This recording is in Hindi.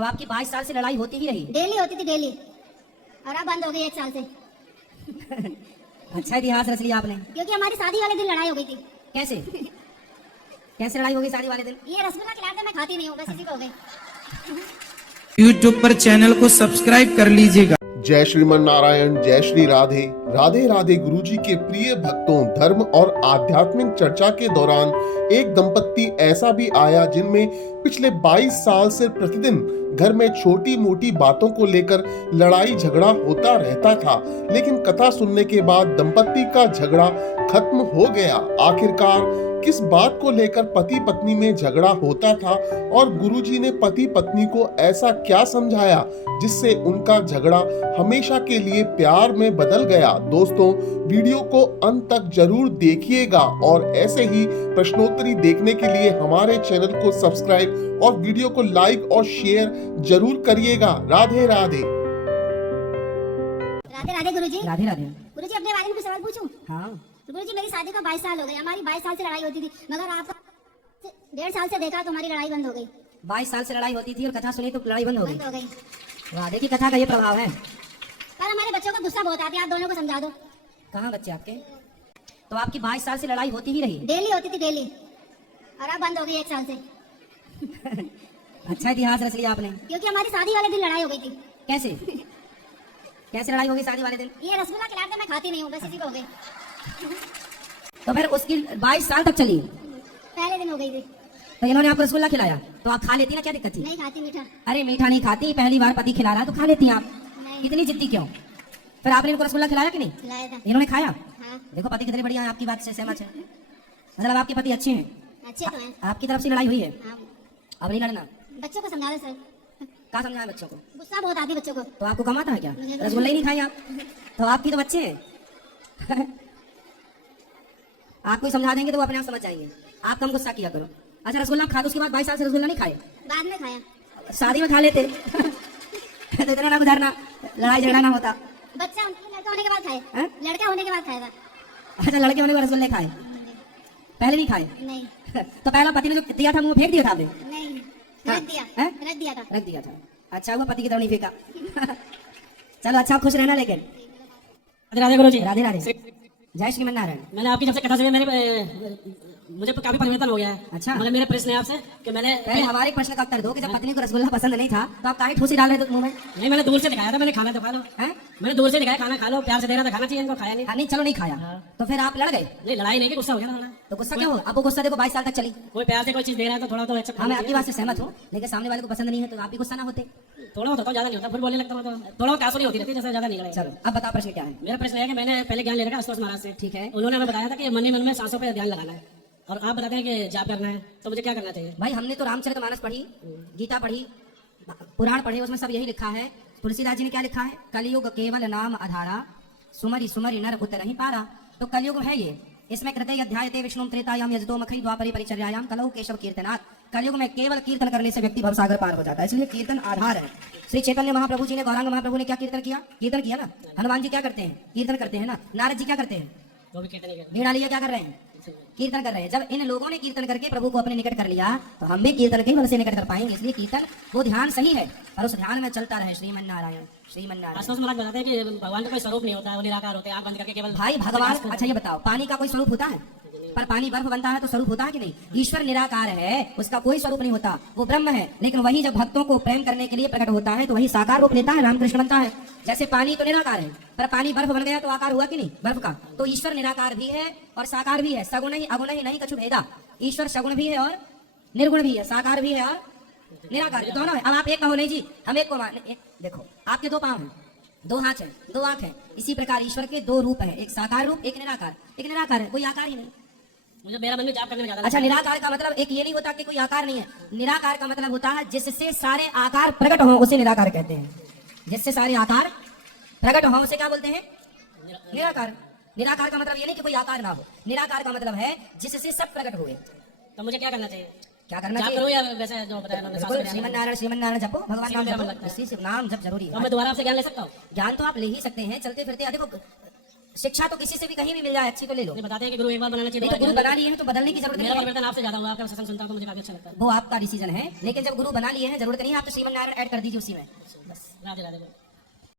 तो आपकी 22 साल से लड़ाई होती ही रही? डेली होती थी, डेली। और अब बंद हो गई 1 साल से। अच्छा इतिहास रच लिया आपने। क्योंकि हमारी शादी वाले दिन लड़ाई हो गई थी। कैसे कैसे लड़ाई हो गई शादी वाले दिन? ये रसगुल्ला खिलाते मैं खाती नहीं हूँ, बस इसी को हो गई। YouTube पर चैनल को सब्सक्राइब कर लीजिएगा। जय श्रीमन नारायण, जय श्री राधे। राधे राधे गुरुजी के प्रिय भक्तों, धर्म और आध्यात्मिक चर्चा के दौरान एक दंपत्ति ऐसा भी आया जिनमें पिछले 22 साल से प्रतिदिन घर में छोटी मोटी बातों को लेकर लड़ाई झगड़ा होता रहता था। लेकिन कथा सुनने के बाद दंपत्ति का झगड़ा खत्म हो गया। आखिरकार किस बात को लेकर पति पत्नी में झगड़ा होता था और गुरुजी ने पति पत्नी को ऐसा क्या समझाया जिससे उनका झगड़ा हमेशा के लिए प्यार में बदल गया? दोस्तों, वीडियो को अंत तक जरूर देखिएगा और ऐसे ही प्रश्नोत्तरी देखने के लिए हमारे चैनल को सब्सक्राइब और वीडियो को लाइक और शेयर जरूर करिएगा। राधे राधे। राधे राधे गुरुजी। राधे राधे। गुरुजी, अपने बारे में कुछ सवाल पूछूं? हाँ। गुरुजी, मेरी शादी को 22 साल हो गए। हमारी 22 साल से लड़ाई होती थी, मगर आपका 1.5 साल से देखा तो हमारी लड़ाई बंद हो गई। 22 साल से लड़ाई होती थी और कथा सुनी तो लड़ाई बंद हो बंद हो गई। गई। राधे की कथा का ये प्रभाव है। पर हमारे बच्चों को गुस्सा बहुत आता है, आप दोनों को समझा दो। कहाँ बच्चे आपके? तो आपकी 22 साल से लड़ाई होती ही रही? डेली होती थी, डेली। और अब बंद हो गई 1 साल से। अच्छा इतिहास रच लिया आपने। क्योंकि हमारी शादी वाले दिन लड़ाई हो गई थी। कैसे कैसे लड़ाई हो गई शादी वाले दिन? ये रसगुल्ला खिलाते मैं खाती नहीं हूँ, बस इसी को हो गई। तो फिर उसकी 22 साल तक चली? पहले दिन हो गई थी। तो इन्होंने आपको रसगुल्ला खिलाया तो आप खा लेती ना, क्या दिक्कत थी? नहीं खाती मीठा। अरे मीठा नहीं खाती, पहली बार पति खिला रहा है तो खा लेती आप। नहीं। इतनी जिद्दी क्यों? फिर आपने इनको रसगुल्ला खिलाया कि नहीं? खिलाया था। इन्होंने खाया? हाँ। देखो पति कितने बढ़िया है, आपकी बात से सहमत है। मतलब आपके पति अच्छे हैं? अच्छे तो हैं। आपकी तरफ से लड़ाई हुई है? हाँ। अब नहीं लड़ना। बच्चों को समझा दो सर। क्या समझाए बच्चों को? गुस्सा बहुत आती है बच्चों को। तो आपको कम आता है क्या? मुझे रसगुल्ला ही नहीं खाए आप तो आपकी तो बच्चे हैं। आपको ही समझा देंगे तो वो अपने आप समझ जाएंगे। आप कम गुस्सा किया करो। अच्छा रसगुल्ला खा, उसके बाद 22 साल से रसगुल्ला नहीं खाए? बाद में खाया। शादी में खा लेते। तो इतना ना गुजारना, लड़ाई झगड़ा ना होता। बच्चा लड़का होने के बाद खाए। हैं? लड़का होने के बाद खाएगा। अच्छा लड़के होने के बाद रसगुल्ले खाए, पहले नहीं खाए? नहीं। तो पहला पति ने जो दिया था मुंह फेंक दिया था आपने? नहीं, हाँ। रख दिया। हैं? रख दिया था। रख दिया था। अच्छा हुआ पति की तरफ नहीं फेंका। चलो अच्छा खुश रहना। लेकिन राधे राधे गुरु जी। राधे राधे। जय श्रीमन नारायण। मैंने आपकी जब से कथा सुनी मुझे काफी परिवर्तन हो गया है। अच्छा। मतलब मेरा प्रश्न है आपसे कि मैंने पहले हमारे प्रश्न का उत्तर दो कि जब पत्नी को रसगुल्ला पसंद नहीं था तो आप काहे ठूसी डाल रहे थे मुंह में? नहीं, मैंने दूर से दिखाया था, मैंने खाना तो खा लो। हैं? मैंने दूर से दिखाया खाना खा लो, प्यार से दे रहा था, खाना चाहिए इनको, खाया नहीं। नहीं चलो नहीं खाया। हाँ। तो फिर आप लड़ गए? नहीं लड़ाई नहीं की, गुस्सा हो गया था। तो गुस्सा क्यों हो? आपको गुस्सा देखो 22 साल तक चली। कोई प्यार से कोई चीज दे रहा है तो थोड़ा तो एक्सेप्ट हाँ मैं आपकी बात से सहमत हूँ, लेकिन सामने वाले को पसंद नहीं है तो आप भी गुस्सा ना होते? थोड़ा होता, ज्यादा नहीं होता। फिर बोलने लगता हूँ तो थोड़ा बहुत आंसू नहीं होती रहती, जैसे ज्यादा नहीं लड़ाई। चलो अब बताओ प्रश्न क्या है? मेरा प्रश्न है कि मैंने पहले ज्ञान ले रखा आशुतोष महाराज से। ठीक है। उन्होंने हमें बताया था कि मन ही मन में सांसों पर ध्यान लगाना है और आप बताते हैं कि जाप करना है, तो मुझे क्या करना चाहिए? भाई हमने तो रामचरितमानस पढ़ी, गीता पढ़ी, पुराण पढ़े, उसमें सब यही लिखा है। तुलसीदास जी ने क्या लिखा है? कलयुग केवल नाम आधारा, सुमरि सुमरि नर उतरहि पारा। तो कलयुग है ये, इसमें कृतय अध्याय ते विष्णु त्रेतायाम यजदो मखई द्वापरी परिचर्यायाम कलौ केशव कीर्तनाथ। कलयुग में केवल कीर्तन करने से व्यक्ति भवसागर पार हो जाता है, इसलिए कीर्तन आधार है। श्री चैतन्य महाप्रभु जी ने, गौरांग महाप्रभु ने क्या कीर्तन किया? कीर्तन किया ना। हनुमान जी क्या करते हैं? कीर्तन करते हैं ना। नारद जी क्या करते हैं? वो भी कहते नहीं करते। वीणा लिया क्या कर रहे हैं? कीर्तन कर रहे हैं। जब इन लोगों ने कीर्तन करके प्रभु को अपने निकट कर लिया तो हम भी कीर्तन के बल से निकट कर पाएंगे। इसलिए कीर्तन वो ध्यान सही है पर उस ध्यान में चलता रहे श्रीमन नारायण श्रीमन नारायण। आशुतोष महाराज बताते हैं कि भगवान का कोई स्वरूप नहीं होता, वो निराकार होते हैं। आंख बंद करके केवल भाई भगवान, अच्छा ये बताओ, पानी का कोई स्वरूप होता है? पर पानी बर्फ बनता है तो स्वरूप होता है कि नहीं? ईश्वर निराकार है, उसका कोई स्वरूप नहीं होता, वो ब्रह्म है। लेकिन वही जब भक्तों को प्रेम करने के लिए प्रकट होता है तो वही साकार रूप लेता है, रामकृष्ण बनता है। जैसे पानी तो निराकार है पर पानी बर्फ बन गया तो आकार हुआ कि नहीं बर्फ का? तो ईश्वर निराकार भी है और साकार भी है। सगुण ही अगुण ही नहीं कछु भेदा। ईश्वर सगुण भी है और निर्गुण भी है, साकार भी है और निराकार भी, दोनों है। अब आप एक कहो नहीं जी हम एक को देखो आपके 2 पांव हैं, 2 हाथ हैं, 2 आंख है। इसी प्रकार ईश्वर के 2 रूप है, एक साकार रूप, एक निराकार। एक निराकार है, कोई आकार ही नहीं। मुझे मेरा मन में जाप करने में ज्यादा। अच्छा निराकार का मतलब एक ये नहीं होता कि कोई आकार नहीं है। निराकार का मतलब होता है जिससे सारे आकार प्रकट हो, उसे निराकार कहते हैं। जिससे सारे आकार प्रकट हो उसे क्या बोलते हैं? निराकार। निराकार का मतलब ये नहीं कि कोई आकार ना हो, निराकार का मतलब है जिससे सब प्रकट हुए। तो मुझे क्या करना चाहिए? क्या करना जाप चाहिए? करो या वैसे जो बताया उन्होंने, सांसों पे ध्यान लगाना? श्रीमन नारायण जपो, भगवान नाम इसी में जपो, लगता है। इसी से नाम जप जरूरी तो है। मैं दोबारा आपसे ज्ञान ले सकता हूँ? ज्ञान तो आप ले ही सकते हैं चलते फिरते। देखो शिक्षा तो किसी से भी कहीं भी मिल जाए, अच्छी तो ले लो। ये बताते हैं कि गुरु एक बार बनाना चाहिए, नहीं तो गुरु बना लिए हैं तो बदलने की जरूरत मेरा नहीं है। परिवर्तन आपसे ज्यादा हुआ, आपका सत्संग सुनता हूं तो मुझे काफी अच्छा लगता है। वो आपका डिसीजन है, लेकिन जब गुरु बना लिए हैं जरूरत नहीं है आप तो श्रीमन नारायण ऐड कर दीजिए उसी में। राधे राधे।